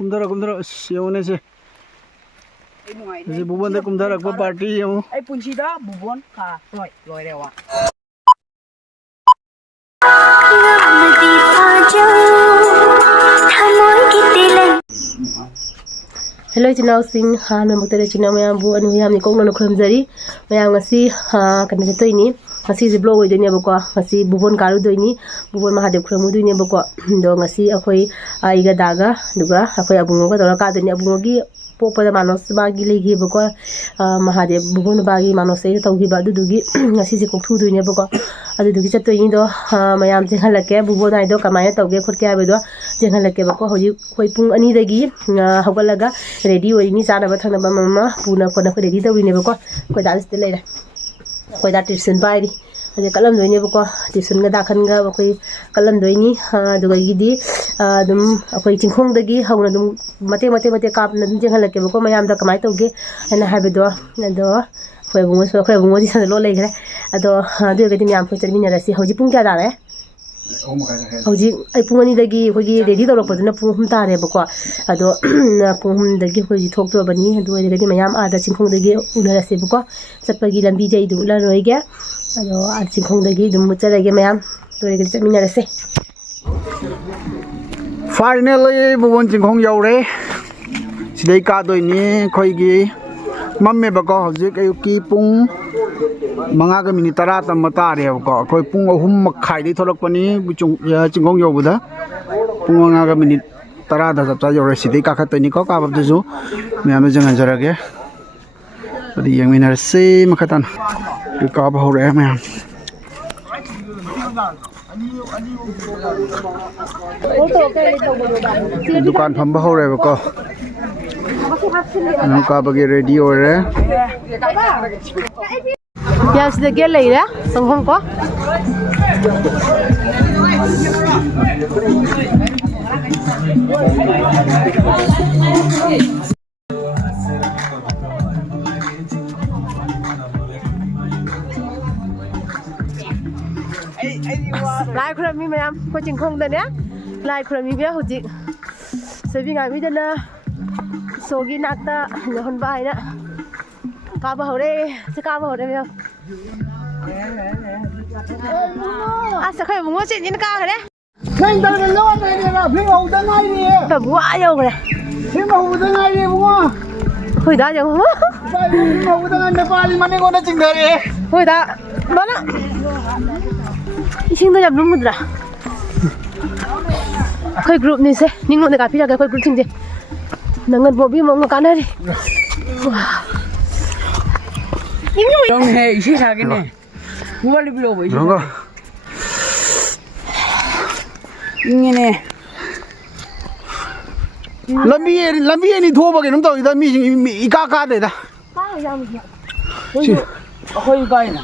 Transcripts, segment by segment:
कुमदरा कुमदरा सेवने से बुबन दे कुमदरा को party you आई पुंची दा बुबन का लोय रे वा Hello channel sing han me mutare channel mayam bu anu yam ni kong no khram jari mayam ngasi kan se toi ni ngasi je blog oi deni ba ko ngasi bubon karu doi ni bubon mahadev khramu doi ni ba ko do ngasi akhoi ai ga daga duga akhoi abungo ga dora ka deni abungo gi popa da manos ba gi legi ba ko mahadev bubon ba gi manos e tau gi ba du gi ngasi je kong thu doi ni ba ko adu du gi chat toi ni do mayam je halake bubon ai do kamaya tau ge khot ke ba do je halake ba ko hoji khoi pung ani da gi hogalaga ready oi ni chana ba thana ba mama puna ko na ko ready da wi ne ba ko ko da ste le ko da tuition bai ri ade kalam doi ne ba ko tuition ga da khan ga ba ko kalam doi ni du ga gi di dum ko chingkhong da gi hauna dum mate kap na dum jeng halake ba ko mayam da kamai tau ge ana ha be do khoi bungo di sa lo le gre ado du ga di myam ko termina ra si hoji pung kya da re hoji ai pung ani da gi hoji ready da ro pa na pung hum ta re ba ko ado pung hum da gi hoji thok to bani adu ga di mayam a da chingkhong da gi una ra se ba ko chappa gi lambi jai du la roi ge ado a chingkhong da gi dum mu cha ge mayam to ga di termina ra se finally buwon chingkhong yau re sidai ka doi ni khoi gi mamme ba ko hojik ayuki pung manga ga minit tara tam ta re ko khoi pung ahum makhai dei tholok pani chingkhong yau bu da pung manga ga minit tara da chap cha yau re sidai ka khat ni ko ka ba ju me am jang jara ge adi yang minar se makhatan ka ba ho re me दुकान फंबा हो रहे को का बगे ready हो रहे या से के ले रे संगम को lai khram mi mayam ko chingkhong da ne lai khram mi bia hoji sebi ngai mi da na sogi nakta ne hon bai na ka ba hore se ka ba hore mi a sa khai mo chen ni ka re phim da lo ne ne la phim hou da ngai ni ta bua yo re phim hou da ngai ni bu hoi da yo bai phim hou da ngai nepali mane ko na ching da re hoi da mana इसिंग द जब मुद्रा कोई group नि से निंग न काफी जगह कोई ग्रुप सिंग जे नंगन बोबी मंग काना रे दong he isi sa ke ne mo li blo bo isi ini ne lambi ni tho ba ke num tau da mi ka ka de da ka ya mi hoi gai na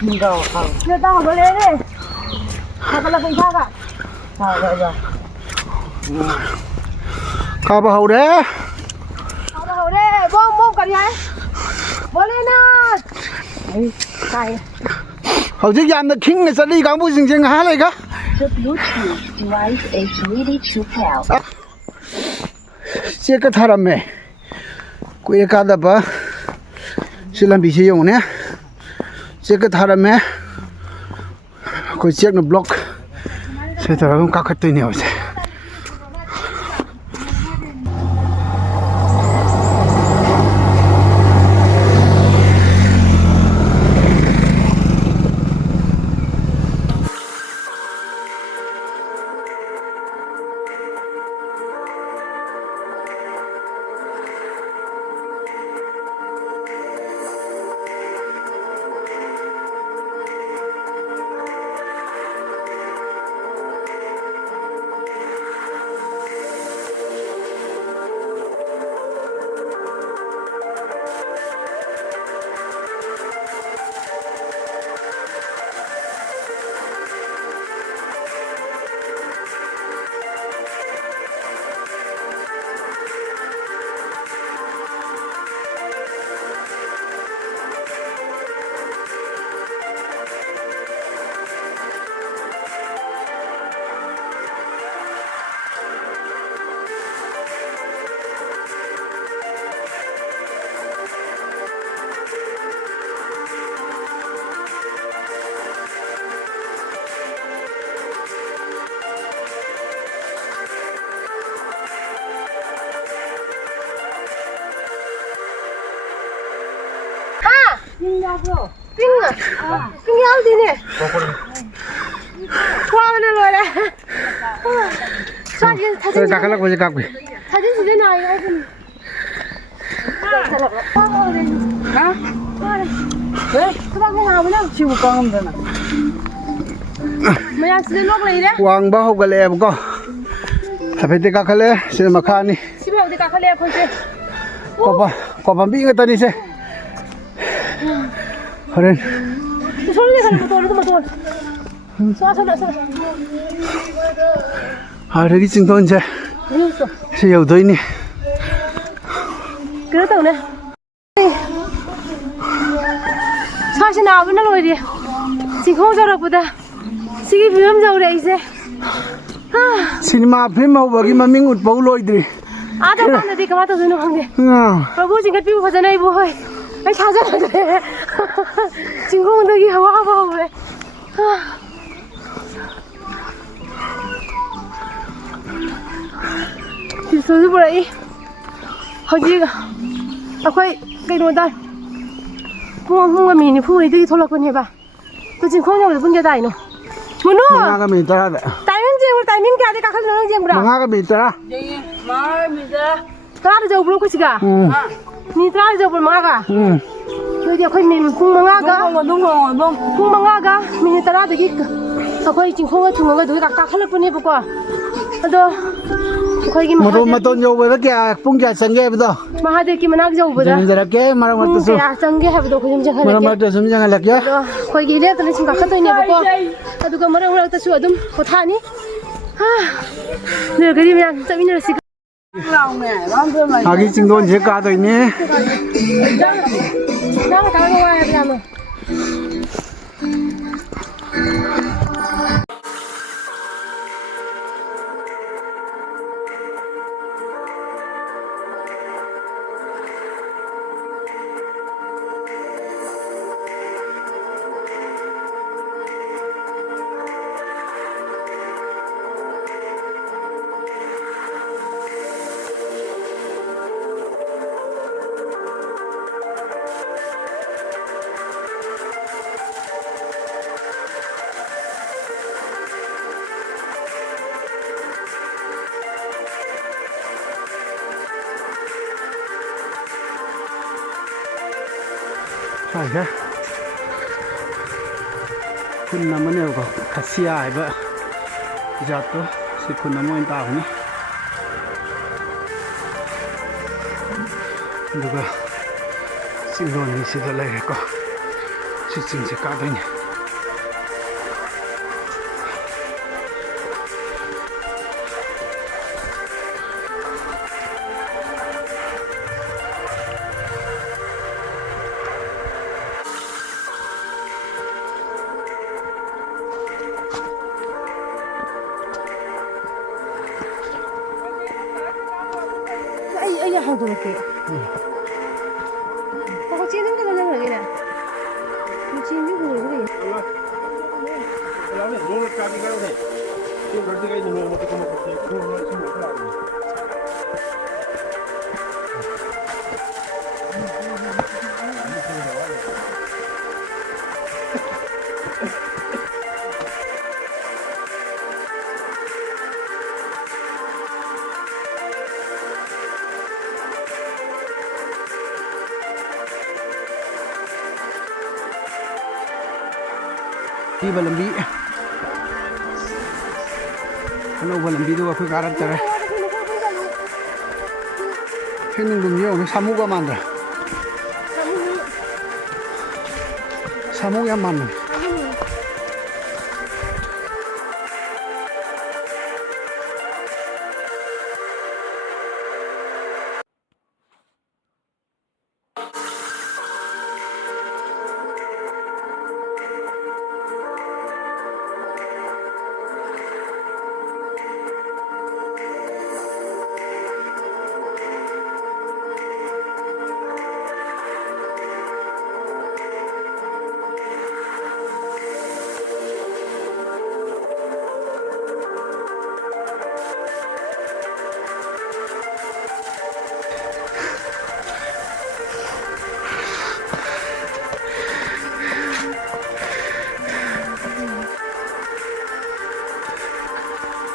Mingau kau. Dia tahu boleh ni. Apa lah pun cakap. Tahu dah. Ka ba ho de Apa hore? Bom kali hai. Boleh nak. Kai. hojik yam da king ne sali gang bu jing jing ha le ga The Bluetooth device is ready to pair. che ka tharam me koi ka da ba silam bi se yong ne che ka tharam me koi chek no block se ta ka khat toi ne ho se 빙아. 빙이 어디네? 화면을 놓래. 사진 가갈라고 이제 가고. 사진 찍으나 이거. Ha? 왜? 그만 나오나? Sibu pangam dana. 뭐야, 지금 녹 레이래? Wang ba hogale ko. Sapete kakale sila makani. 집에 어디 가갈래 거기? Ko pa bi ngata ni se. Horen 소리 내서 뭐 또. 쏴. regi sington je. 어디있어? Se yau doi ni. 그랬다 오네. 사실 나오는 거지. 지금 홍자로보다 시기 비염자우래 이제. Cinema film hobagi maming ut pau loidri. 아다 봤는데 그만둬 주는 건데. 바보 지금 피부 가잖아 이거. 아이 찾아야 돼. 지금 홍덕이 와봐 왜? 소리 보라 이. 허지가 아코이 그이노다. 풍가 미니 풍이 되게 돌아보니 해봐. 또 지금 공룡을 bunge 다이노. 뭐노? Mga ka mitara. 타이밍 가지 가서 너는 지금 뭐라? Mga ka mitara. Jadi, mar mida. 따라 저 부르고 시가. 니 따라 저 부르 마가. 여기 거기 민 풍망아가. Dong. 풍망아가 미니 따라 되기. 거기 지금 홍어 퉁어가 누가 깎을 뻔해 보고. 아도 거기 Moto maton yo ba kya pung kya sange ba 마하데기 만학 저 보다. jara ke mara mat su 야 정게 해도 그좀 좀 mara 하네. mat sum jang lak ya 거기 이래 또 지금 깎을 뻔해 보고. 아도가 뭐라 그러다 수어둠 고타니. 늘 그리면 좀 이늘 시 Long nè, long thơm này. agi sington je ka doi ni 나가 가고 와야 되나. Saja. Kun namanya ko kasia iba. Jatuh si kun namo yang tahu ni. Juga singgon ni si dalai ko. Si sing si kadanya. أي حوض لك هو تيجي نقول لنا هنا تيجي نقول لنا Đi vào làm bí. Nó vào làm bí đâu phải cả đất rồi. Thế nhưng đừng nhiều, nó samuga man rồi. Samuga man.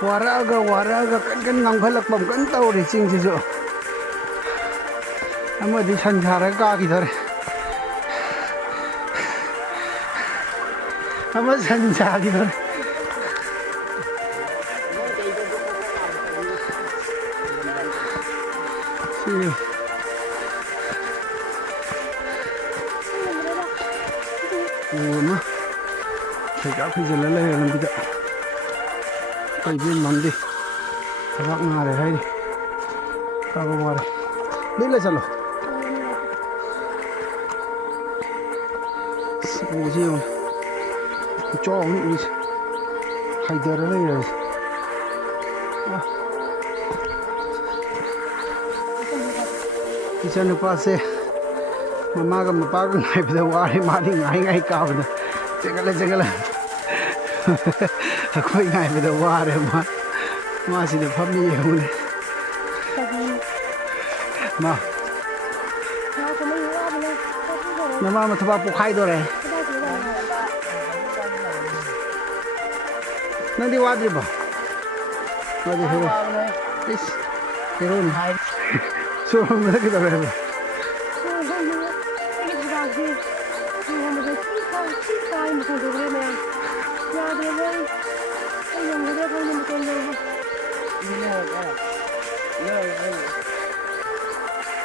waraaga kan ngangkhalakpam kan tawri chingsisu amadi sanjara ka ki thare ama sanja ki thare Uma Sejak pijak lele yang kita Kajian mandi Sabak ngare hai Kago mare Dile chalo Uji on Chong ni uji Haidar lele ya Kisah lupa se Mama ka mapagod na ipita wari mali ngay ka ba na Teka lang Ako ngay ipita wari Ma sila pamilya mo na Ma Mama mataba po kayo doon Nandi wadri ba? Wadri hero Is Hero ni So muna kita ba?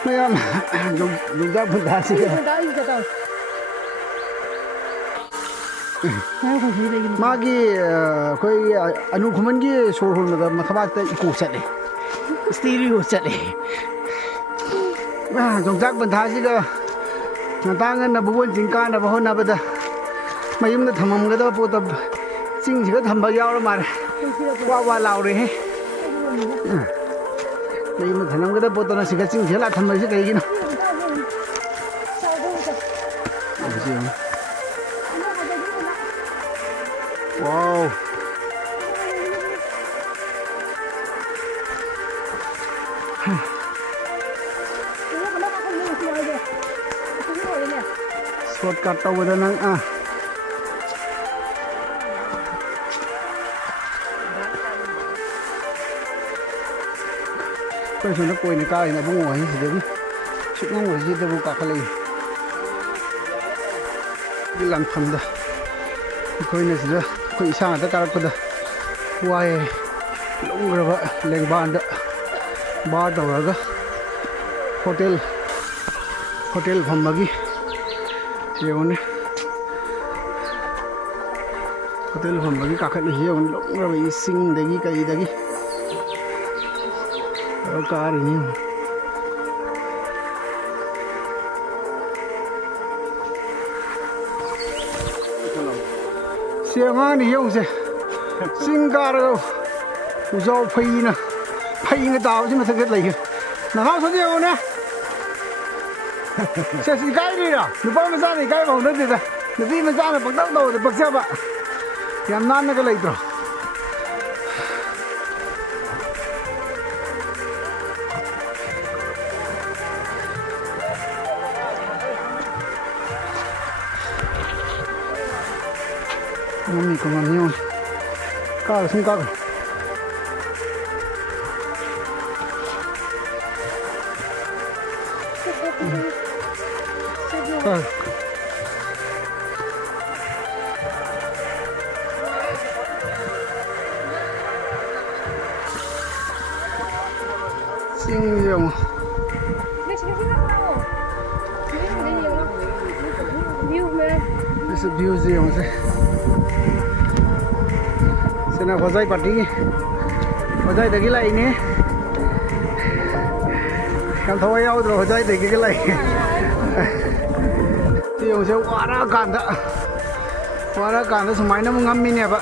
Mayam dùng ra bật đá xí magi koi anu khuman gi sor hol na mathaba ta iku chale stereo chale dùng jak ban tha si ga ngantangan na bubon jingka na bahon na bada mayum na thamam ga da po ta sing ji ga thamba yaw la mar wa law re he mayum na thanam ga da po ta na si ga sing ji la thamba si kai gi na wow shortcut tau da nang Cái số nó quay này cao này bung ngoài thì đứng chụp nó ngoài gì đâu cả cái này đi làm phẩm đó coi này rồi coi sang tất cả cái đó quay lông rồi vậy lên bàn đó bar đầu rồi hotel phẩm bagi hiểu này hotel phẩm bagi cả cái này hiểu lông rồi vậy sinh đấy cái đấy car ini siang ni yong se sing car đâu uzo phi cái tàu chứ mà thực cái này là how số nhiều nè sẽ xì cái đi à nếu bao mà ra thì cái vòng đất gì đây nếu đi mà ra là bắt đầu đầu thì bắt xe bạn làm nan nó cái này rồi Mami con amigo, cara sin cara. Sinh nhiều. This is view nhiều thế. Sena hojai party hojai degi lai ni kan thoi au ro hojai degi cái lai tiêu se wara kan da sumai na ngam mi ne ba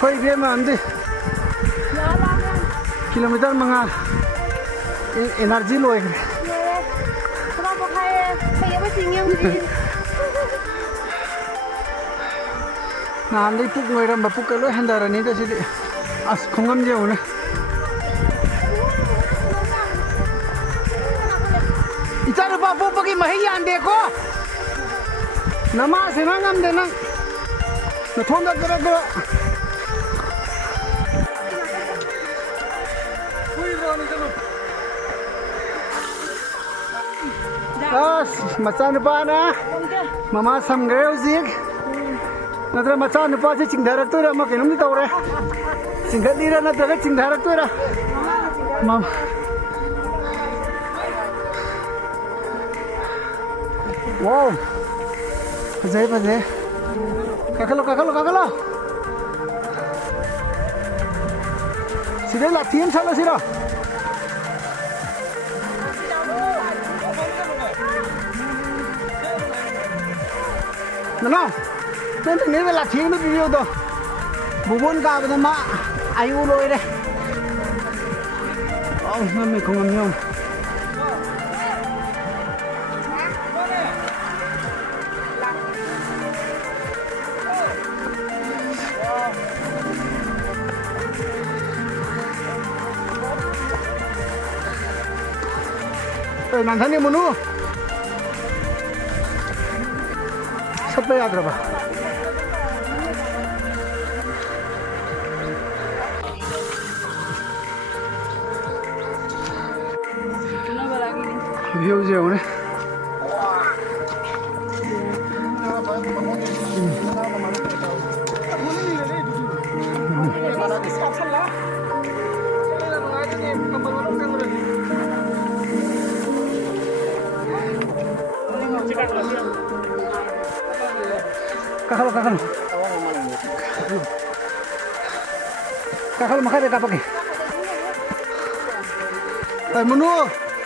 khoi be ma ande kilometer manga energy loi Nan đi puk người ra mà puk cái lối hành đà này đó chứ đi, không ngâm nhiều nữa. Icara ba puk bagi mahiyan deh ko. nama senang ngam deh nang nathon da kara kara macan nupa na mama samgare uzik natra macan nupa si cingdarak tu mak enum di tahu re cingkat dira natra cingdarak tu ra mam wow fazai kakalo sida latihan salah sira Nano, nên thế này là thiên nó video đó, bố bốn cả bên mà ai u lôi đây, năm mình không ăn nhông, nàng thân đi muốn nu. Sampai ya berapa? Kenapa lagi nih? View jauh nih. Kakak makan deh kapake. Menu,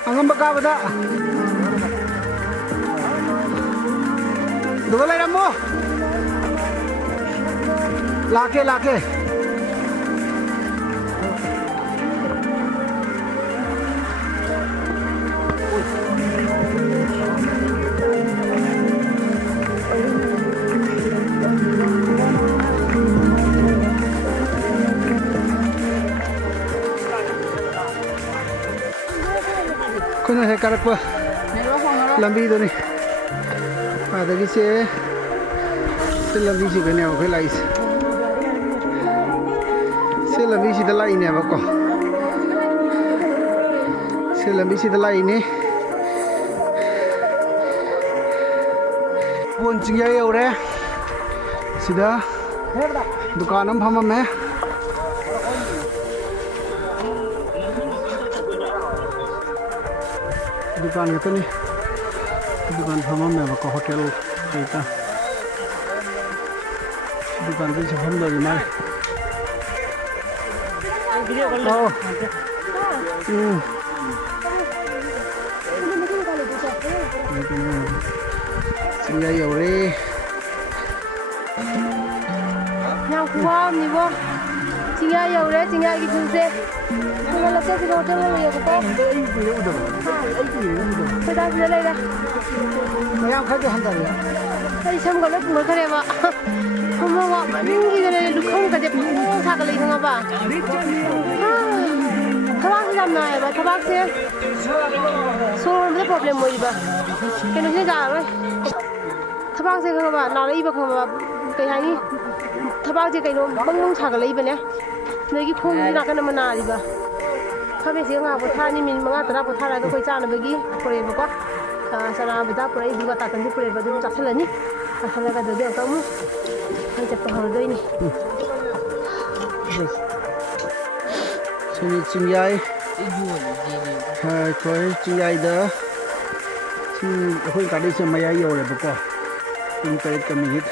angam bakal beda. Dua lagi kamu. Laki. Kena saya karak pa lambi tu ni. Ada kisah lambi si kena apa lais. Lambi si dah lain ni apa ko? Lambi si dah lain ni. Pun cinggai orang sudah dukanam paham me. दुकान gitu nih दुकान hamam ya bako hotel kita दुकान पे हम लोग ना singgah ya ore Yang kuam ni bo singgah ya ore singgah gitu se kalau lepas di hotel ya betul Kita sudah leda. Yang kerja hantar ya. Tadi saya mau lihat mereka ni apa. Kamu apa? Mungkin kita ni dukung kerja pun tak lagi sama apa. Tabak sih sama ya, tabak sih. So ada problem mau iba. Kena sih jalan. Tabak sih sama apa? Nala iba sama apa? Kayak ni. Tabak sih kayak bangun tak lagi iba ni. Lagi pun nak kena mana iba. Kami sih ngah potani min mga tera potara tu koi cana bagi pore bako sana beda pore dua takan tu pore badu cakap lagi asal lagi ada dia kamu kan cepat hal ini sini cingjai koi cingjai dah koi kadi semaya yo le bako ini kait kami hit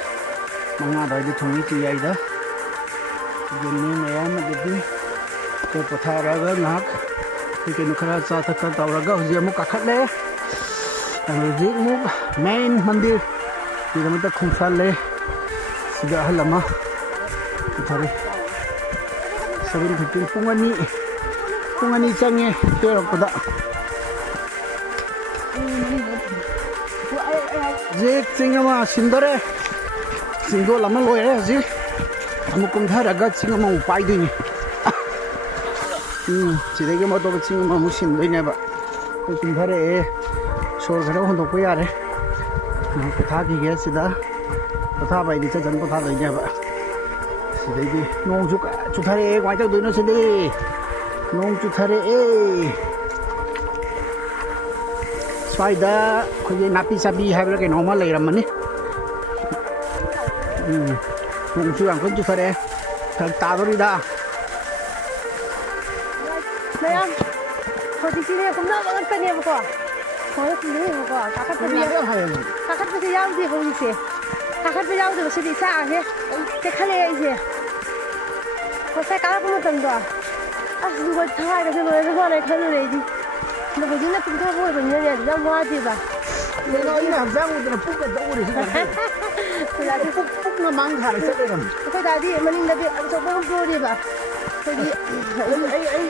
mga dah di thungi cingjai dah jadi maya mati ke pothara ga ngak ke nukhara cha ta ka tawra ga je mu kakhat le zik mu main mandir ti ma ta khumsal le sida halama thare 7:15 pungani change pero pada zik singama sindare singdo lama loye zik amukum thara ga singama upai dini chỉ thấy cái mô tô chinh mà muốn xin đây này bạn tôi tìm thấy để sổ cái đó không được bây giờ đấy ꯄꯣꯊꯥꯈꯤꯒꯦ ꯁꯤꯗ ꯄꯣꯊꯥꯕ ꯍꯥꯏꯗꯤ ꯆꯠ ꯄꯣꯊꯥꯗꯣꯏꯅꯦꯕ ꯁꯤꯗꯩꯗꯤ ꯅꯣꯡꯁꯨ ꯆꯨꯊꯔꯛꯑꯦ ꯀꯃꯥꯏꯅ ꯇꯧꯗꯣꯏꯅꯣ ꯁꯤꯗꯤ ꯅꯣꯡ ꯆꯨꯊꯔꯛꯑꯦ ꯁ꯭ꯋꯥꯏꯗ ꯑꯩꯈꯣꯏꯒꯤ ꯅꯥꯄꯤ ꯆꯥꯕꯤ ꯍꯥꯏꯕ꯭ꯔꯥ ꯀꯩꯅꯣꯝꯃ ꯂꯩꯔꯝꯃꯅꯤ ꯅꯣꯡꯁꯨ ꯌꯥꯝ ꯀꯟꯅ ꯆꯨꯊꯔꯛꯑꯦ ꯐꯔꯛ ꯇꯥꯗꯣꯔꯤꯗ ꯃꯌꯥꯝ ꯍꯧꯖꯤꯛꯇꯤꯅꯦ ꯀꯨꯝꯅꯕ ꯉꯥꯛꯇꯅꯦꯕꯀꯣ ꯍꯣꯏ ꯀꯨꯝꯅꯩꯌꯦꯕꯀꯣ ꯀꯥꯈꯠꯄꯁꯦ ꯌꯥꯎꯗꯦ ꯍꯧꯖꯤꯛꯁꯦ ꯀꯥꯈꯠꯄ ꯌꯥꯎꯗꯕꯁꯤꯗꯤ ꯏꯁꯥꯁꯦ ꯇꯦꯛꯈꯠꯂꯛꯑꯦ ꯑꯩꯁꯦ ꯉꯁꯥꯏ ꯀꯥꯔꯛꯄ ꯃꯇꯝꯗꯣ ꯑꯁ ꯑꯗꯨꯒ ꯊꯋꯥꯏꯒꯁꯦ ꯂꯣꯏꯔ ꯃꯥꯜꯂꯦ ꯈꯜꯂꯨꯔꯦ ꯑꯩꯗꯤ ꯑꯗꯣ ꯍꯧꯖꯤꯛꯅ ꯇꯨꯝꯊꯣꯛꯄ ꯑꯣꯏꯕꯅꯤꯅꯅꯦ ꯑꯗꯨ ꯌꯥꯝ ꯋꯥꯗꯦꯕ ꯑꯩꯅ ꯍꯛꯆꯥꯡ ꯎꯗꯅ ꯄꯨꯛꯀ ꯇꯧꯔꯤꯁꯤ ꯄꯨꯛꯅ ꯃꯥꯡ ꯊꯥꯔ ꯆꯠꯂꯦꯔꯝꯃꯤ ꯑꯩꯈꯣꯏ ꯗꯥꯗꯤ ꯃꯅꯤꯡꯗ ꯕꯦꯛ ꯑꯆꯧꯕ ꯑꯃ ꯄꯨꯔꯦꯕ ꯑꯩꯈꯣꯏꯒꯤ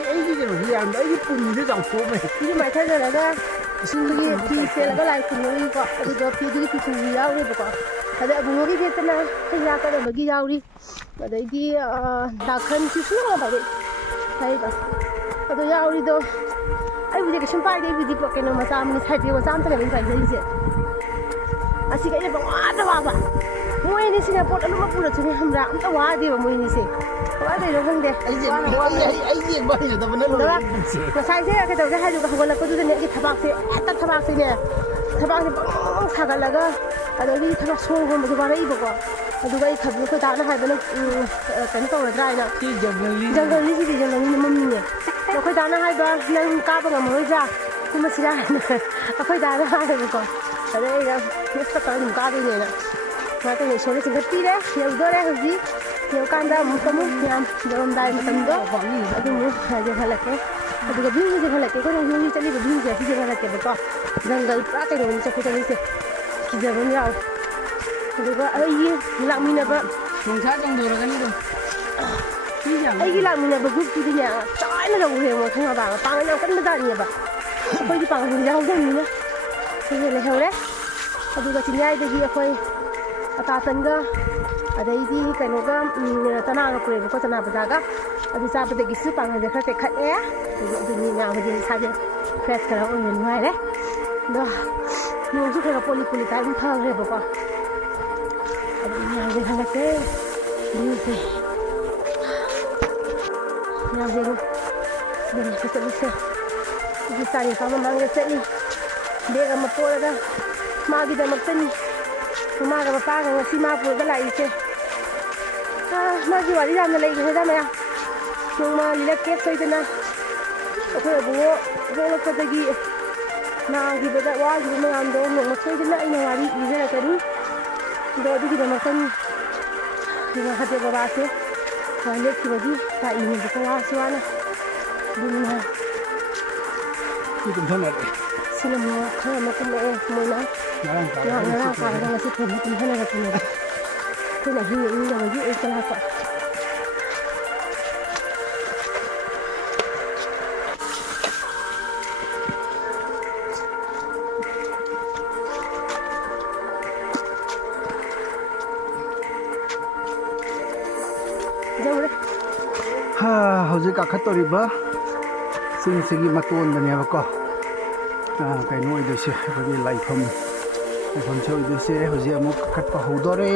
ꯑꯩꯒꯤ ꯀꯩꯅꯣꯁꯤ ꯌꯥꯝꯅ ꯑꯩꯒꯤ ꯄꯨꯟꯁꯤꯁꯨ ꯆꯥꯎꯊꯣꯛꯑꯝꯃꯦ ꯐꯤꯁꯨ ꯃꯥꯏꯊꯖꯔꯒ ꯑꯩꯈꯣꯏꯒꯤ ꯐꯤ ꯁꯦꯠꯂꯒ ꯂꯥꯏ ꯈꯨꯔꯨꯝꯕꯒꯤꯀꯣ ꯑꯗꯨꯗꯣ ꯐꯤꯗꯨꯒꯤ ꯄꯤꯊꯨꯡꯁꯨ ꯌꯥꯎꯔꯦꯕꯀꯣ ꯑꯗꯩ ꯑꯕꯨꯡꯉꯣꯒꯤ ꯕꯦꯛꯇꯅ ꯀꯩꯌꯥ ꯀꯠꯅꯕꯒꯤ ꯌꯥꯎꯔꯤ ꯑꯗꯩꯗꯤ ꯗꯥꯈꯟꯁꯨ ꯁꯨꯡꯉꯕ ꯍꯥꯏꯕ ꯑꯗꯣ ꯌꯥꯎꯔꯤꯗꯣ ꯑꯩꯕꯨꯗꯤ ꯀꯩꯁꯨꯝ ꯄꯥꯏꯗꯦ ꯑꯩꯕꯨꯗꯤ ꯀꯩꯅꯣ ꯃꯆꯥ ꯑꯃꯅꯤ ꯁꯥꯏꯠ ꯕꯦꯛ ꯃꯆꯥ ꯑꯃꯇꯅꯦꯕ ꯑꯩꯅ ꯄꯥꯏꯖꯔꯤꯁꯦ ꯑꯁꯤꯒ ꯑꯩꯅ ꯄꯪꯋꯥꯗ ꯋꯥꯕ ꯃꯣꯏ ꯑꯅꯤꯁꯤꯅ ꯄꯣꯠ ꯑꯗꯨꯝ ꯄꯨꯔꯛꯁꯨꯅꯦ ꯈꯪꯕ꯭ꯔꯥ ꯑꯝꯇ ꯋꯥꯗꯦꯕ ꯃꯣꯏ ꯑꯅꯤꯁꯦ ꯀꯃꯥꯏꯅ ꯇꯧꯔꯤꯅꯣ ꯈꯪꯗꯦ ꯑꯩ ꯌꯦꯡꯕ ꯍꯩꯅꯗꯕꯅ ꯉꯁꯥꯏꯁꯦ ꯀꯩꯗꯧꯒꯦ ꯍꯥꯏꯗꯨꯒ ꯍꯧꯒꯠꯂꯛꯄꯗꯨꯗꯅꯦ ꯑꯩꯒꯤ ꯊꯕꯥꯛꯁꯦ ꯍꯦꯛꯇ ꯊꯕꯥꯛꯁꯦ ꯄꯪ ꯁꯥꯒꯠꯂꯒ ꯑꯗꯒꯤ ꯊꯕꯛ ꯁꯣꯔ ꯍꯣꯟꯕꯁꯨ ꯋꯥꯔꯛꯏꯕꯀꯣ ꯑꯗꯨꯒ ꯑꯩ ꯈꯕꯤ ꯑꯩꯈꯣꯏ ꯗꯥꯅ ꯍꯥꯏꯕꯅ ꯀꯩꯅꯣ ꯇꯧꯔꯗ꯭ꯔꯥ ꯍꯥꯏꯅ ꯖꯪꯒꯜꯂꯤꯁꯤꯗꯤ ꯖꯪꯒꯜꯂꯤ ꯃꯃꯤꯡꯅꯦ ꯑꯩꯈꯣꯏ ꯗꯥꯅ ꯍꯥꯏꯕ ꯅꯪ ꯀꯥꯕ ꯉꯝꯃꯔꯣꯏꯗ꯭ꯔꯥ ꯀꯨꯝꯕꯁꯤꯔꯥ ꯍꯥꯏꯅ ꯑꯩꯈꯣꯏ ꯗꯥꯅ ꯍꯥꯏꯌꯦꯕꯀꯣ ꯑꯗꯩ ꯑꯩꯅ ꯇꯞ ꯇꯞꯅ ꯑꯗꯨꯝ ꯀꯥꯗꯣꯏꯅꯦꯅ ꯁꯨꯃꯥꯏꯅ ꯇꯧꯅ ꯏꯁꯣꯔꯅ ꯆꯤꯡꯈꯠꯄꯤꯔꯦ ꯌꯧꯗꯣꯔꯦ ꯍꯧꯖꯤꯛ ꯌꯧꯀꯥꯟꯗ ꯑꯃꯨꯛ ꯌꯥꯝ ꯌꯧꯔꯝꯗꯥꯏ ꯃꯇꯝꯗꯣ ꯑꯗꯨꯃꯨꯛ ꯌꯦꯡꯍꯜꯂꯛꯀꯦ ꯑꯗꯨꯒ ꯚ꯭ꯌꯨꯁꯨ ꯌꯦꯡꯍꯜꯂꯛꯀꯦ ꯑꯩꯈꯣꯏꯅ ꯌꯨꯝꯒꯤ ꯆꯠꯂꯤꯕ ꯚ꯭ꯌꯨꯁꯦ ꯑꯁꯤ ꯌꯦꯡꯍꯜꯂꯛꯀꯦꯕꯀꯣ ꯖꯪꯒꯜ ꯄꯨꯔꯥ ꯀꯩꯅꯣꯅꯤ ꯆꯠꯂꯤꯁꯦ ꯀꯤꯖꯕ ꯑꯃ ꯌꯥꯎꯋꯦ ꯑꯗꯨꯒ ꯑꯩꯒꯤ ꯂꯥꯛꯃꯤꯟꯅꯕ ꯅꯨꯡꯁꯥ ꯆꯣꯡꯊꯣꯔꯒꯅꯤ ꯑꯗꯨꯝ ꯑꯩꯒꯤ ꯂꯥꯛꯃꯤꯟꯅꯕ ꯒ꯭ꯔꯨꯞꯇꯨꯗꯤꯅꯦ ꯆꯥꯏꯅ ꯂꯧꯔꯦ ꯃꯣꯏ ꯈꯪꯉꯕ ꯄꯥꯡꯒꯜ ꯌꯥꯝ ꯀꯟꯕ ꯖꯥꯠꯅꯦꯕ ꯑꯩꯈꯣꯏꯗꯤ ꯄꯥꯡꯒꯜ ꯌꯥꯎꯗꯕꯅꯤꯅ ꯑꯩꯈꯣꯏꯁꯦ ꯂꯩꯍꯧꯔꯦ ꯑꯗꯨꯒ ꯆꯤꯡꯌꯥꯏꯗꯒꯤ ꯑꯩꯈꯣꯏ ꯑꯇꯥꯇꯟꯒ ꯑꯗꯩꯗꯤ ꯀꯩꯅꯣꯒ ꯆꯅꯥꯒ ꯄꯨꯔꯦꯕꯀꯣ ꯆꯅꯥ ꯕꯖꯥꯔꯒ ꯑꯗꯨ ꯆꯥꯕꯗꯒꯤꯁꯨ ꯄꯥꯡꯒꯜꯁꯦ ꯈꯔ ꯇꯦꯛꯈꯠꯂꯦ ꯑꯗꯨꯅꯤ ꯍꯧꯖꯤꯛ ꯏꯁꯥꯁꯦ ꯐ꯭ꯔꯦꯁ ꯈꯔ ꯑꯣꯏꯅ ꯅꯨꯡꯉꯥꯏꯔꯦ ꯑꯗꯣ ꯅꯣꯡꯁꯨ ꯈꯔ ꯄꯣꯂꯤ ꯇꯥꯏ ꯑꯗꯨꯝ ꯐꯈ꯭ꯔꯦꯕꯀꯣ ꯑꯗꯨꯝ ꯃꯌꯥꯝꯁꯦ ꯍꯜꯂꯛꯀꯦ ꯚ꯭ꯌꯨꯁꯦ ꯃꯌꯥꯝꯁꯦ ꯁꯤꯗꯅꯦ ꯆꯠꯂꯤꯁꯦ ꯁꯤꯒꯤ ꯆꯥꯔꯤ ꯐꯥ ꯃꯃꯥꯡꯗ ꯆꯠꯂꯤ ꯕꯦꯒ ꯑꯃ ꯄꯣꯔꯒ ꯃꯥꯒꯤꯗꯃꯛꯇꯅꯤ ꯃꯃꯥꯒ ꯃꯄꯥꯒ ꯉꯁꯤ ꯃꯥ ꯄꯨꯔꯒ ꯂꯥꯛꯏꯁꯦ ꯃꯥꯒꯤ ꯋꯥꯔꯤ ꯌꯥꯝꯅ ꯂꯩꯈ꯭ꯔꯦꯗ ꯃꯌꯥꯝ ꯅꯣꯡꯃ ꯂꯤꯔꯛꯀꯦ ꯁꯣꯏꯗꯅ ꯑꯩꯈꯣꯏ ꯑꯕꯨꯡꯉꯣ ꯄꯣꯛꯂꯛꯄꯗꯒꯤ ꯅꯥꯈꯤꯕꯗ ꯋꯥꯈꯤꯕ ꯃꯌꯥꯝꯗꯣ ꯅꯣꯡꯃ ꯁꯣꯏꯗꯅ ꯑꯩꯅ ꯋꯥꯔꯤ ꯂꯤꯖꯔꯛꯀꯅꯤ ꯑꯗꯣ ꯑꯗꯨꯒꯤꯗꯃꯛꯇꯅꯤ ꯑꯗꯨꯒ ꯍꯥꯇꯦ ꯕꯕꯥꯁꯦ ꯂꯦꯞꯈꯤꯕꯒꯤ ꯂꯥꯛꯏꯅꯦꯕꯀꯣ ꯋꯥꯁꯨ ꯋꯥꯅ ꯑꯗꯨꯅ ꯁꯤꯅ ꯑꯃꯨꯛ ꯈꯔ ꯑꯃ ꯀꯨꯝꯃꯛꯑꯦ ꯃꯣꯏꯅ ꯉꯔꯥꯡ ꯀꯥꯔꯒ ꯉꯁꯤ ꯐꯣꯟ ꯀꯨꯝꯊꯅꯔꯛꯄꯅꯦꯕ ꯑꯩꯈꯣꯏꯅ ꯑꯍꯤꯡ ꯂꯦꯛꯅꯤꯡꯗꯕꯒꯤ ꯑꯌꯨꯛꯇ ꯂꯥꯛꯄ ꯍꯧꯖꯤꯛ ꯀꯥꯈꯠꯇꯧꯔꯤꯕ ꯆꯤꯡꯁꯤꯒꯤ ꯃꯇꯣꯟꯗꯅꯦꯕꯀꯣ ꯀꯩꯅꯣ ꯑꯣꯏꯗꯣꯏꯁꯦ ꯑꯩꯈꯣꯏꯒꯤ ꯂꯥꯏꯐꯝꯁꯦ ꯑꯣꯏꯗꯣꯏꯁꯦ ꯍꯧꯖꯤꯛ ꯑꯃꯨꯛ ꯀꯥꯈꯠꯄ ꯍꯧꯗꯣꯔꯦ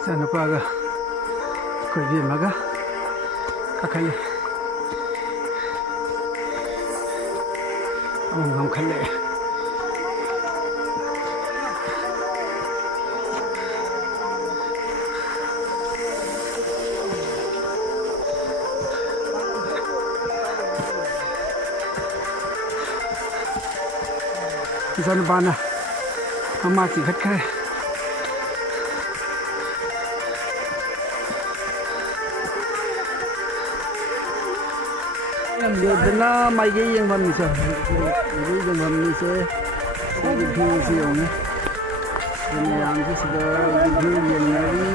ꯏꯆꯥꯅꯨꯄꯥꯒ ꯑꯩꯈꯣꯏ ꯏꯕꯦꯝꯃꯒ ꯀꯥꯈꯠꯂꯤ ꯑꯃꯨꯛ ꯉꯝꯈꯠꯂꯛꯑꯦ Isan bana amati khatkare dana mai ge yang bam ni sa ge yang bam ni se ge thu si yong ni yang ki sa ge thu yang nari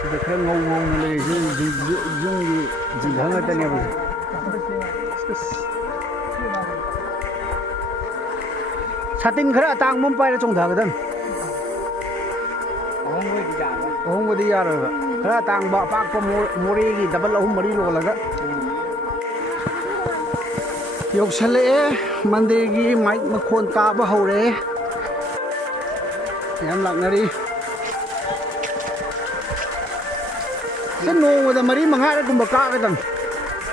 Sudah keren ngomong lagi, jung hangat ni apa? Satin kera tang mumpai le chong dah kan? Ohong boleh dia ada. Kera tang bak pak ko muri gi double ohong mari lo laga. Yok sale mandir gi mic makhon ta ba hore. Yam lak nari. Sen no da mari manga da kumba ka dan.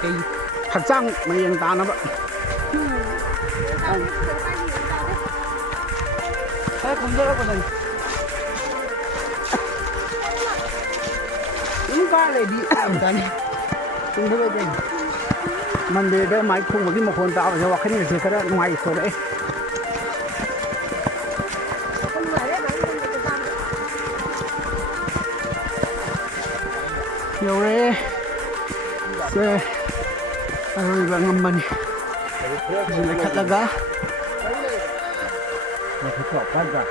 Kai hakchang mayeng ta na ba. Hai kumda ba dan. Ini ka le di dan. Kumda ba dan. Mandir da mic khung gi makhon ta ba wa khani se ka da ngai so de. Yore se aroy bang man jile khalaga na thok pa ga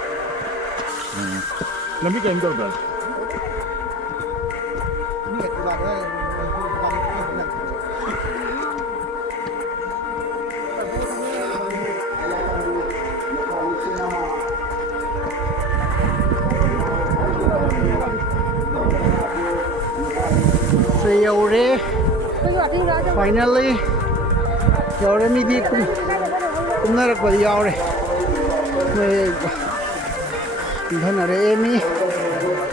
lami kem do da ni tu ba da Yore finally yore mi di kum na rak bari yore me dhana re mi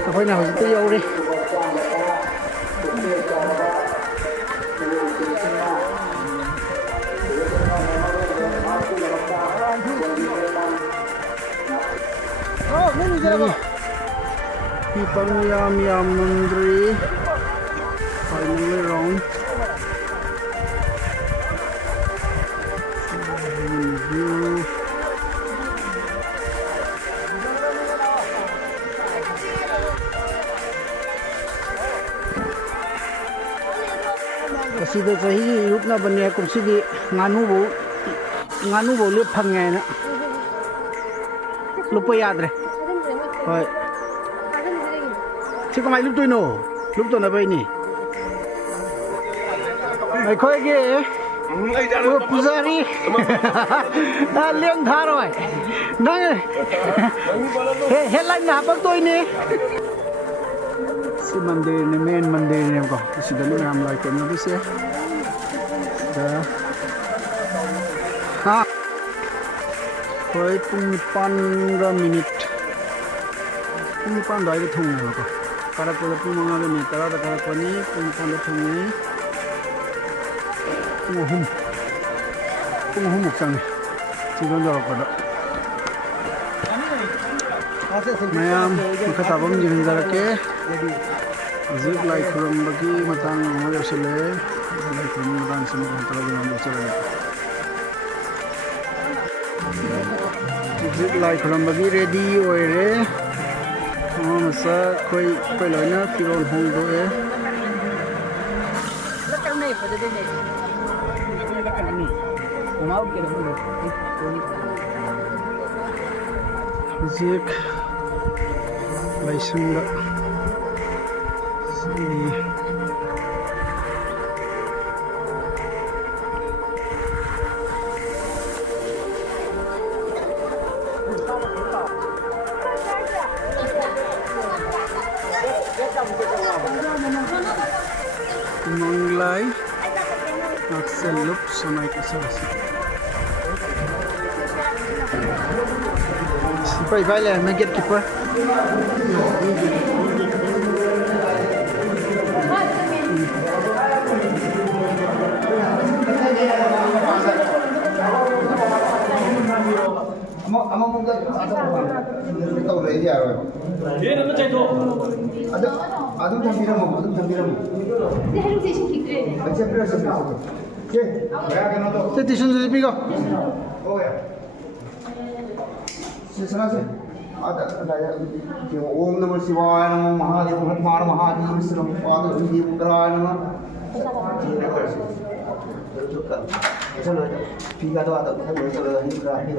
khoi na hoji yore oh ni jara ni pangiyam yam mundri finally wrong. Kasi do sahi rup na banya kum sidi nganu bo le phangai na lupa yad re hoi chi kamai lup toino lup to na bai ni mai khoi ge pujari liang tha rồi nang headline na pak toi ni si mandir ni main mandir ni ko si dalu ram lai ken ni se da ha khoi pung 15 minit pung 15 dai thung ni ko kara ko pung manga ni tara da kara ko ni pung 15 thung ni pung hum sang si don jor ko da mayam khatabam jin jara ke zik lai khuram bagi matang mo yosle lai khuram matang sim ko tara nam chara zik lai khuram bagi ready oi re masa koi loina firon hong do e zik lai sungga Manglai Axel Lup Sonai Kasas Vai lá, na gatekeeper ꯑꯃꯃꯨꯛꯇ ꯇꯧꯔꯛꯏꯗꯤ ꯌꯥꯔꯣꯏ ꯑꯗꯨꯝ ꯊꯝꯕꯤꯔꯝꯃꯣ ꯁꯦ ꯇꯤꯁꯟꯁꯨ ꯄꯤꯀꯣ ꯁꯦ ꯁꯅꯥꯁꯦ ओम नमः शिवाय नमः महादेव हनुमान महादेव श्रम पाद देव कराय नमः चलो ठीक है तो आता है चलो ही करा ही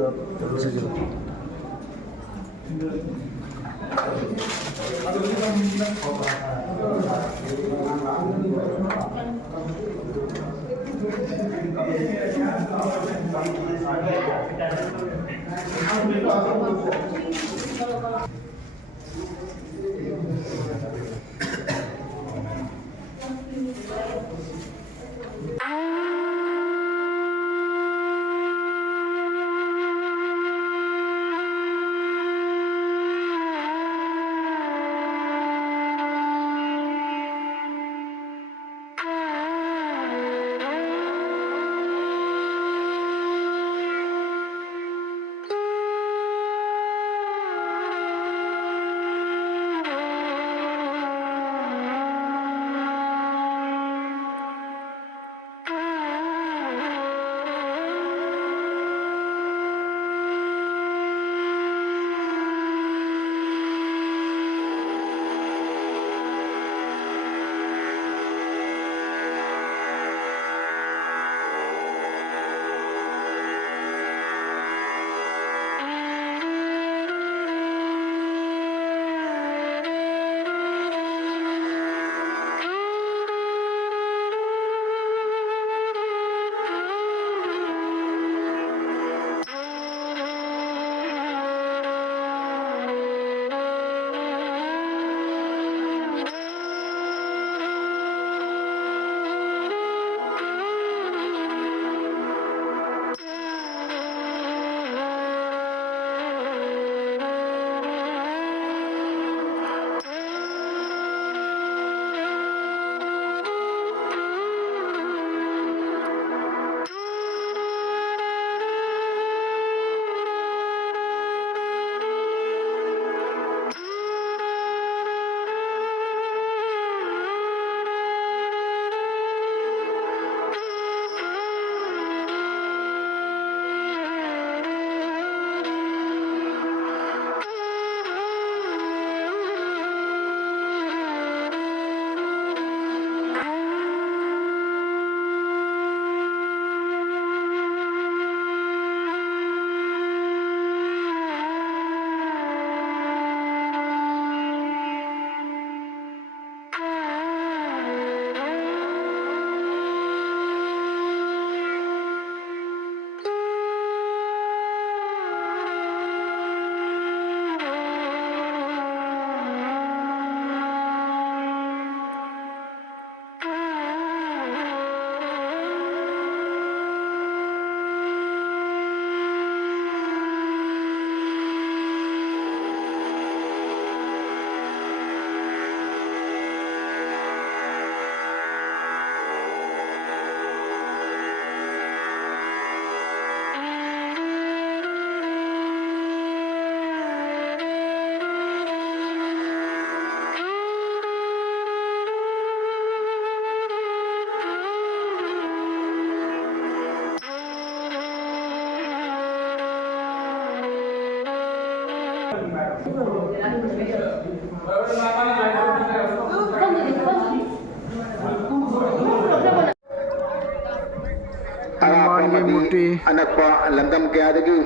अनक्पा लंदम कयादगी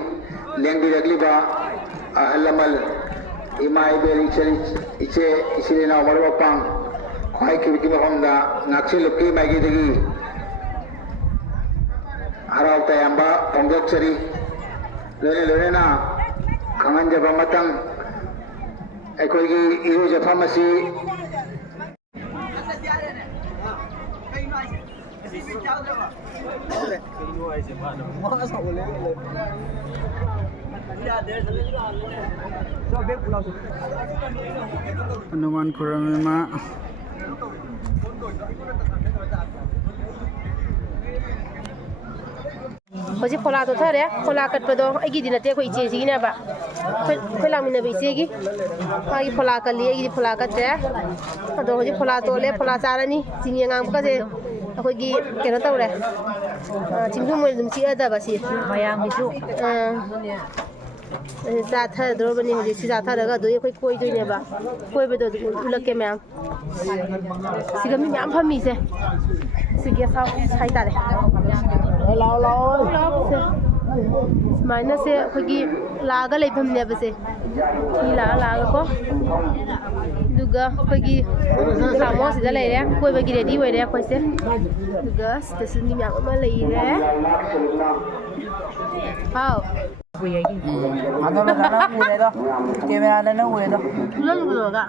लेंगिरगलिबा अहलमल इमा इबेल इचे इसिलेना मरवापांग ख्वाई किबकी मफमदा नाक्सिलुकी माइगीदगी हराव तयंबा फोंदोक्सरी लोने लोनेना खंगंजबा मतंग अखोगी इरुजफम असि हनुमान खुरामेमा ꯍꯧꯖꯤꯛ ꯐꯣꯂꯥ ꯇꯣꯊꯔꯦ ꯐꯣꯂꯥ ꯀꯠꯄꯗꯣ ꯑꯩꯒꯤꯗꯤ ꯅꯠꯇꯦ ꯑꯩꯈꯣꯏ ꯏꯆꯦꯁꯤꯒꯤꯅꯦꯕ ꯑꯩꯈꯣꯏ ꯂꯥꯛꯃꯤꯟꯅꯕ ꯏꯆꯦꯒꯤ ꯃꯥꯒꯤ ꯐꯣꯂꯥ ꯀꯜꯂꯤ ꯑꯩꯒꯤꯗꯤ ꯐꯣꯂꯥ ꯀꯠꯇ꯭ꯔꯦ ꯑꯗꯣ ꯍꯧꯖꯤꯛ ꯐꯣꯂꯥ ꯇꯣꯠꯂꯦ ꯐꯣꯂꯥ ꯆꯥꯔꯅꯤ ꯆꯤꯅꯤ ꯑꯉꯥꯡꯕꯒꯁꯦ ꯑꯩꯈꯣꯏꯒꯤ ꯀꯩꯅꯣ ꯇꯧꯔꯦ ꯆꯤꯡꯗꯨꯝ ꯑꯣꯏꯅ ꯑꯗꯨꯝ ꯆꯤꯛꯑꯗꯕ ꯁꯤ ꯃꯌꯥꯝꯒꯤꯁꯨ ꯆꯥꯊꯗ꯭ꯔꯕꯅꯤ ꯍꯧꯖꯤꯛ ꯁꯤ ꯆꯥꯊꯔꯒ ꯑꯗꯨ ꯑꯩꯈꯣꯏ ꯀꯣꯏꯗꯣꯏꯅꯦꯕ ꯀꯣꯏꯕꯗꯣ ꯑꯗꯨꯝ ꯎꯠꯂꯛꯀꯦ ꯃꯌꯥꯝ ꯁꯤꯒ ꯃꯤ ꯃꯌꯥꯝ ꯐꯝꯃꯤꯁꯦ ꯁꯤ ꯒꯦꯁ ꯍꯥꯎꯁ ꯍꯥꯏꯇꯥꯔꯦ ꯁꯨꯃꯥꯏꯅ ꯁꯦ ꯑꯩꯈꯣꯏꯒꯤ ꯂꯥꯛꯑꯒ ꯂꯩꯐꯝꯅꯦꯕꯁꯦ ꯃꯤ ꯂꯥꯛꯑꯒꯀꯣ ꯑꯗꯨꯒ ꯑꯩꯈꯣꯏꯒꯤ ꯁꯥꯃꯣ ꯁꯤꯗ ꯂꯩꯔꯦ ꯀꯣꯏꯕꯒꯤ ꯔꯦꯗꯤ ꯑꯣꯏꯔꯦ ꯑꯩꯈꯣꯏꯁꯦ ꯑꯗꯨꯒ ꯁꯤꯗꯁꯨ ꯃꯤ ꯃꯌꯥꯝ ꯑꯃ ꯂꯩꯔꯦ ꯍꯥꯎ कैमरा ना हुए तो Ulan uloga.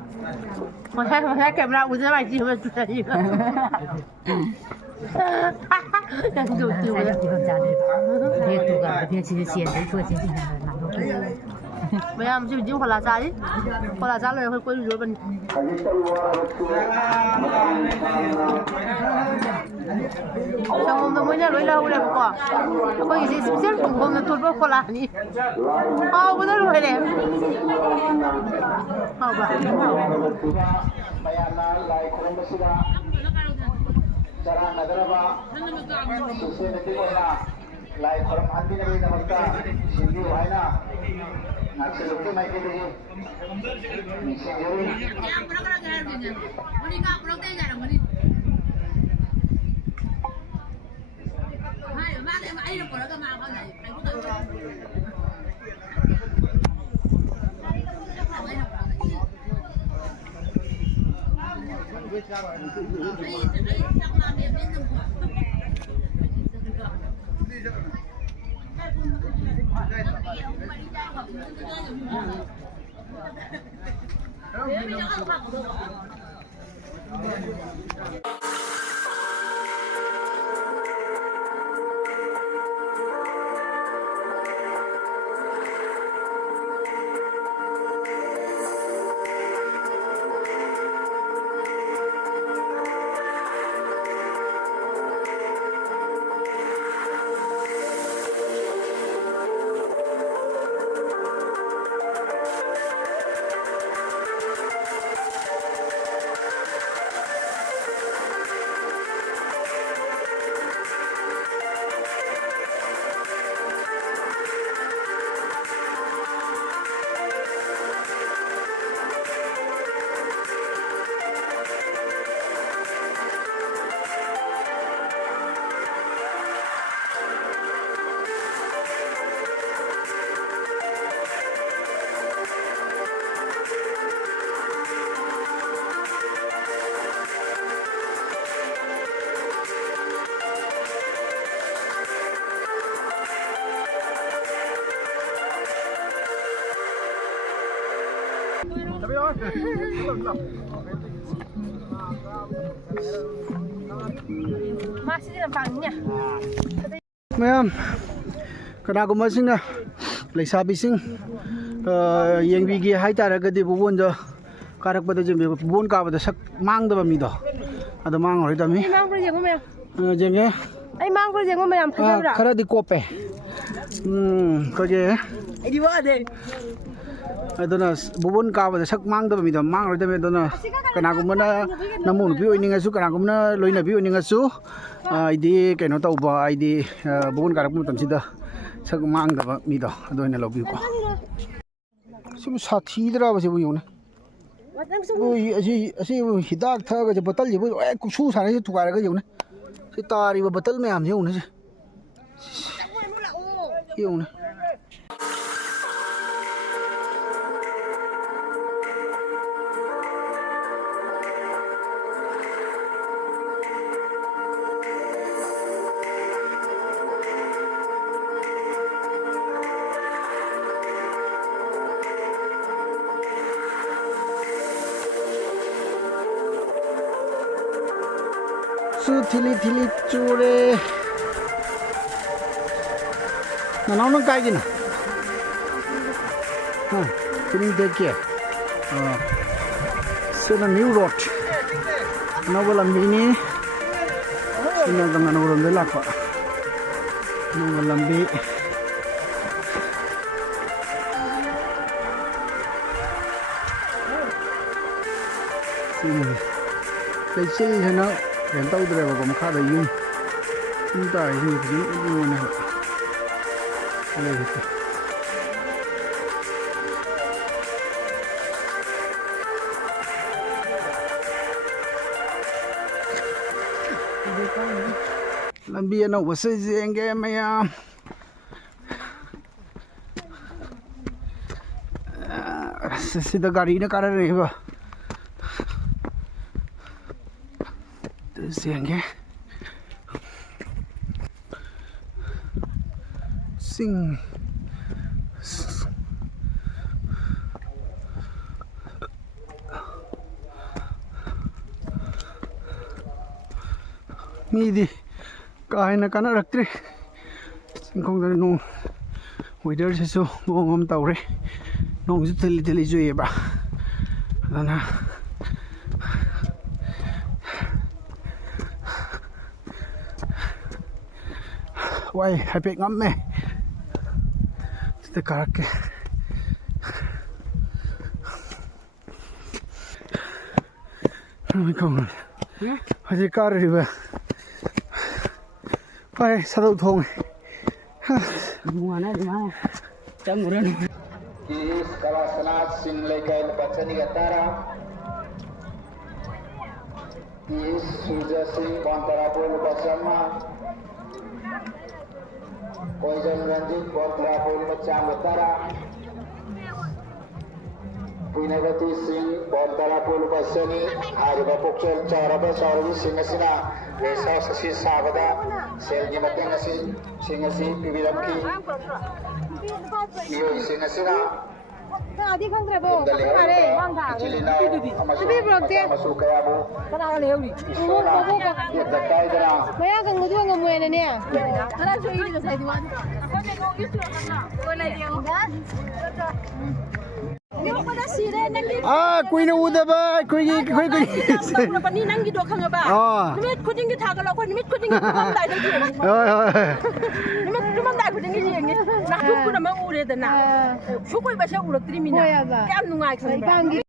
Saya kamera udah macam mana tu tadi. Yang tu tu.在地方家里，别多个，别去现在做经济的拿到。没有，就已经回来家里，回来家了会过去日本。像我们每年来了回来不过，我以前是不是我们都不回来呢？啊，我都回来。好吧。लाइक और मानवी ने भी नमस्कार सिंधी भाई ना नाचे लोग के माइके दे Masih dalam pangnya. mayam kanaguma sing na leisabi sing yengbi gi haitara gadi bubon do karak bada jembe bubon ka bada sak mang da mi do ada mang hoi da mi Mang pergi jenguk mayam. jenge Ay mang pergi jenguk mayam. khara di kope ko je Ini buat deh. adona bubon ka bada sak mang da mi do mang hoi da me dona kanaguma na namun bi oininga su kanaguma na loina bi oininga su ID kaino tauba ID bubon karak mu tamsida sak mang da mi do adoina lobi ko sibu sathidra ba sibu yone oi asi hidak tha ga botal jibu e kusu sare si tukara ga yone si tari ba botal me am yone si yone thili thili chure nanaw nang kai gina ha tining dekhe sena new road nawala mini sena dengan orang de lakwa nung lambi sini lấy xí cho nó đèn tàu rồi mà còn khá là dung chúng ta thì cũng như này đây làm bia nó có xây dựng cái mày सीधा गाड़ी ने कर रहे हो तो सेंगे सिंग मीदी काहे न काना रखते सिंखों दर नो वेदर से सो बोंग हम ताऊ रे nông rất teli જોઈએ ba dana wai happy ngam me kita karake nami kong haji kar ri ba wai sadau thong Bunga na di mana? Camuran. Kis Kalasanat Sinlegain Bachani Gatara Kis Surya Singh Bantarapur Bachama Koijan Ranjit Bantarapur Bachama Gatara Pinagati Singh Bantarapur Bachani Arba Pokchal Charaba Sauravi Singh Asina Resa Sasi Sabada Selji Matang Asin Singh Asin Pibilamki Iyo Singh Asina Di khangdrabo khare abi brokte kana lewi maya gangu du ngamu ene ne kana so yi ga sai diwan ko ne ko yi ko na diyo ni ko da sire nangi kuina uda ba koi na pani nangi do khanga ba nimit khuding gi thagala ko nimit khuding gi mam dai dai nimit mam dai khuding gi yengi na ku na ma ure da na fu ko ba sha urak tri mina kam nungai khang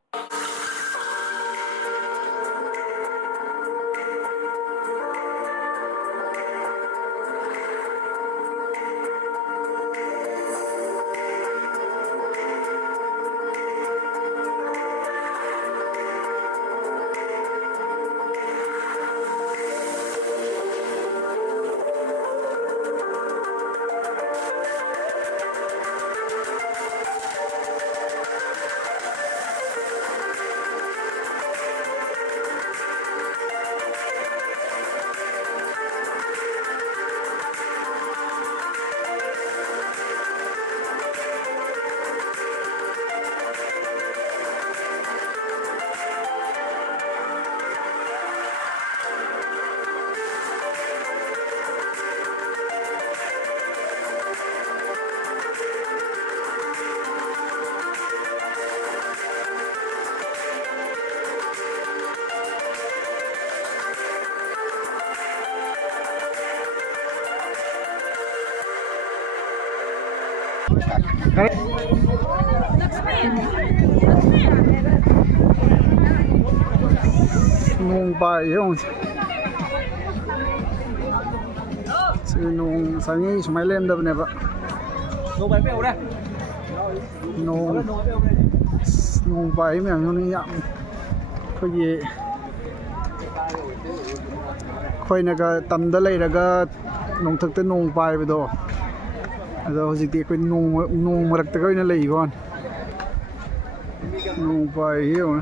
nung ba yung si nung sangi sumailem da ne ba nung ba yi myang yung ni yam khoi na ga tam da lai ra ga nong thak ta nong pai ba do ado hojik ti koi nong marak ta koi na lai gon nong pai yung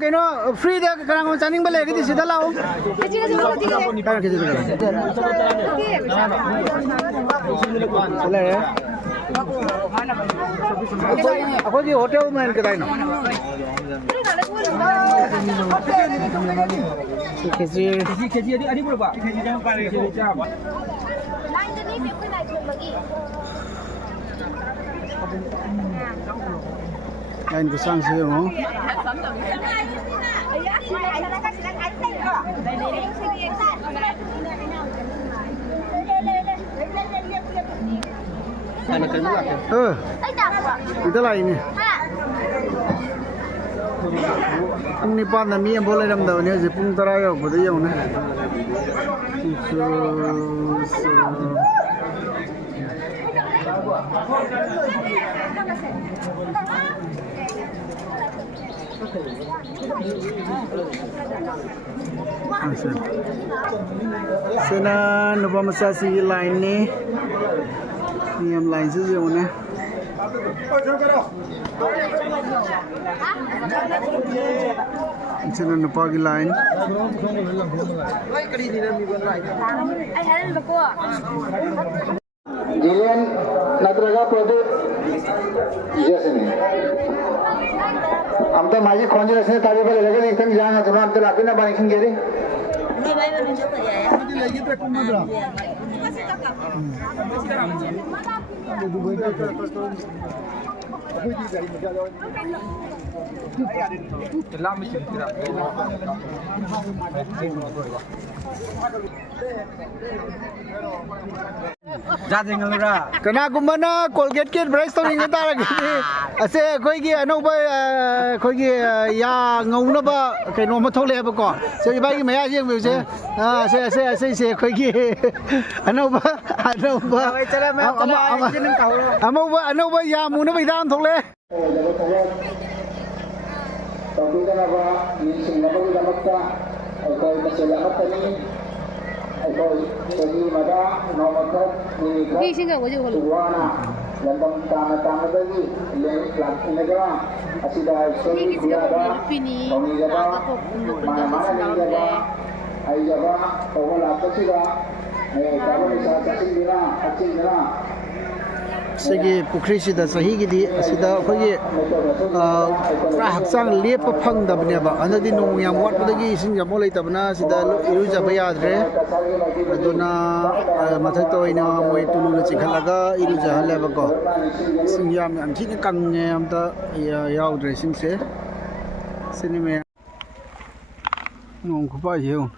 cái nó free đấy cái nào chăn bale cái gì sẽ lao cái gì nó cái gì đấy aku di hotel main ke tayo keji adi berapa keji jangan kali Lain kusang sih mo. Itu lah ini. Pung nipan na mi ang boleh dalam daun ni, je pung terayo, boleh yang na. Sana nupa masasi line ni, ni am line sih je mana. Sana nupa ki line. Jilian natraga produk जैसे नहीं हम तो माझी खोज रहे थे तारीफ ले लगे लेकिन जाना तो हम तो लापी ना बाइकिंग गेरी नहीं भाई मैं जो कर आया Lagi tu kumudra. Kena kumana Colgate kit brush to ning ta lagi ase khoi gi anau ba khoi gi ya ngau na ba kai no ma thole ba ko se ba gi ma ya jing bi se se khoi gi anau ba anau ba ya mu na ba dam thole Tapi kenapa ini semua bagi dapat kalau masalah apa ni kalau jadi mada nomor ni Suwana yang tang lagi yang kelas negara asida suri kuada kami jaga mana ni jaga ai jaga kau lah apa sih dah kalau misalnya kacing bila Segi pukri sida sahi gidi sida khoi pra haksang lep pa phang da bne ba anadi nong yam wat badagi sing jamo lai tabna sida iru ja ba yadre aduna mathai to ina moi tulu na chikhalaga iru ja hale ba ko sing yam am thi kang nge am ta yaw dre sing se sinime nong khu pa yeu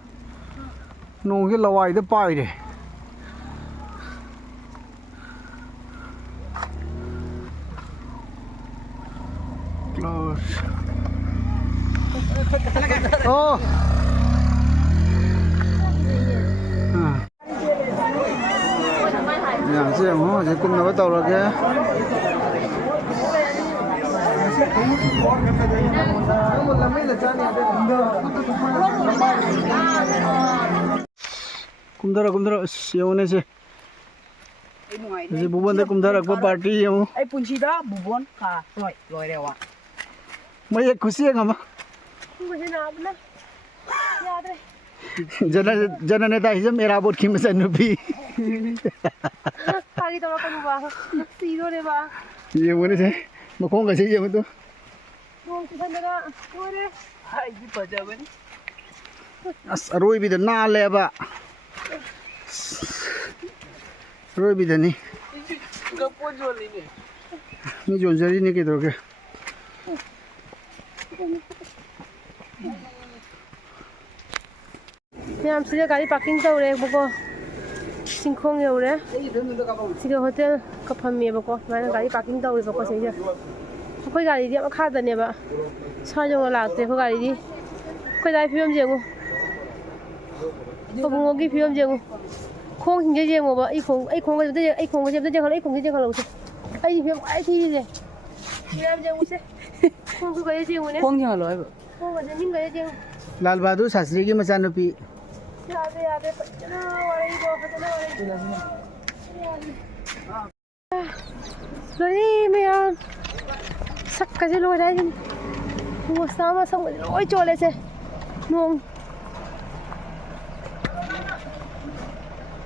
nong ge lawai da pai de Oh. Nhà xe hả? Sẽ cùng nó tàu rồi kìa. Kumdara siêu này chứ. Jadi bubon dah kumdara apa party yang? Ai punci dah bubon ka loi dewa. Mai खुशी है हम जन नेता हिजम मेरा boat की मसन नुपी Pagi tahu kan ubah, sido deh bah. ये बोले थे मखों कैसे ये मतलब Tuang tu kan dah, tuang deh. Ai di pajaban. as aroi bi na le ba aroi bi ni Gapo joli ni. ni jon jari ni ke do ke Yang sudah kali parking tahu deh, buko singkong ya udah. Sini hotel kapami buko, mana kali parking tahu deh buko saja. Kau kali dia macam ada ni ba, saya jangan latih kau kali ni. Kau dah film je mu, kau bunga ki film je mu. Kong hingga je mu ba, kong kau je kalau tu. Film ti je. Film je mu se. Kong tu kaya je mu ne. Kong yang loi ba. Kong kaya ni kaya je mu. Lal Bahadur Shastri की मचान नुपी याद है पटना वाली Lori mày sắc cái gì lôi đấy mua sao mà xong rồi lôi trôi lên xe nuông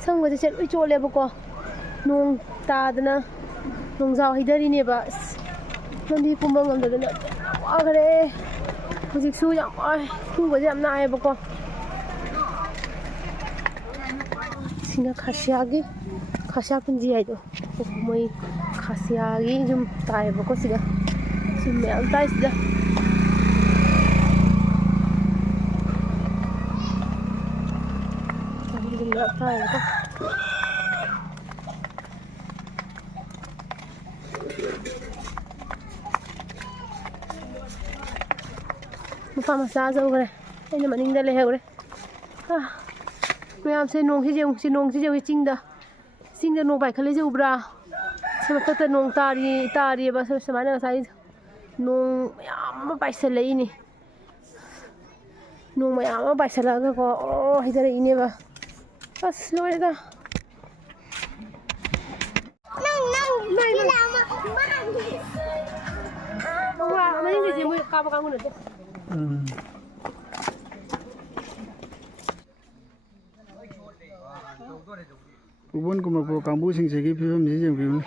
xong rồi thì sẽ lôi trôi lên bọc nuông ta đó nè nuông rau hay đây nè bà nó đi cùng bông làm được nữa quá cái đấy có dịch xui nhở ơi không có gì làm này bọc xin khá Khasya Punji haidо moi khasya gi jum tai ba ko siga sim me am tai sida jum la tai ko Mapa masa zo gre ene maning da le heure Mày xem nông thế gì chinh đó sinh ra nông bài khơi dâu bra xem mà tất nông ta đi bà xem mà nó sai nông mà bài sẽ lấy nè nông mà bài sẽ là cái có hay là ini bà bas lôi ra này wow mà những gì mới cao bao nhiêu nữa Ubon kuma po kambu sing segi phim ji jeng phim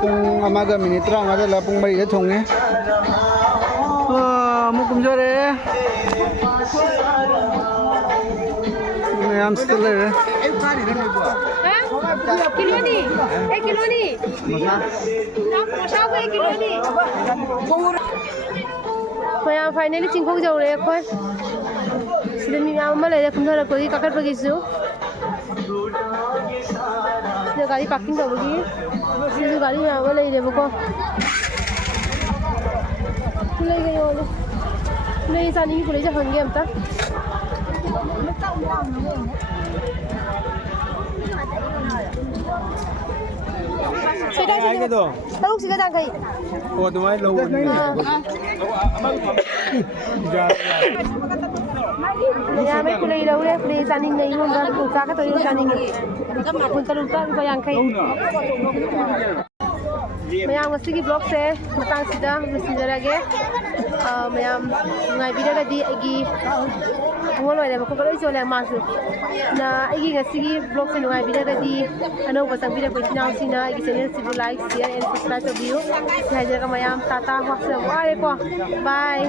Pung amaga minit rang ada lah pung bari thong ne mu kum jore am stale re kilo ni 1 kilo ni masa ko 1 kilo ni Maya finally chingkong jau re khoi sidami amma le kum thara ko kakat pagi su Sida gari parking da bogi sida gari ma wala ide boko Kulai ga yo Kulai sani kulai ja hange amta Sida sida Taruk sida dang kai oh tumai lo Ya mai kulai lau le kulai sani nei hon da ku ka to yo sani ni kun taruk ta ko yang kai Mayam ngasigi vlog se matang sida mesinjarage mayam ngai video ga di agi ngol wale ko ko jole masu na agi ngasigi vlog se ngai video ga di ano basang video ko channel sina agi channel sibu like share and subscribe to view sai jaga mayam tata wa se wa ko bye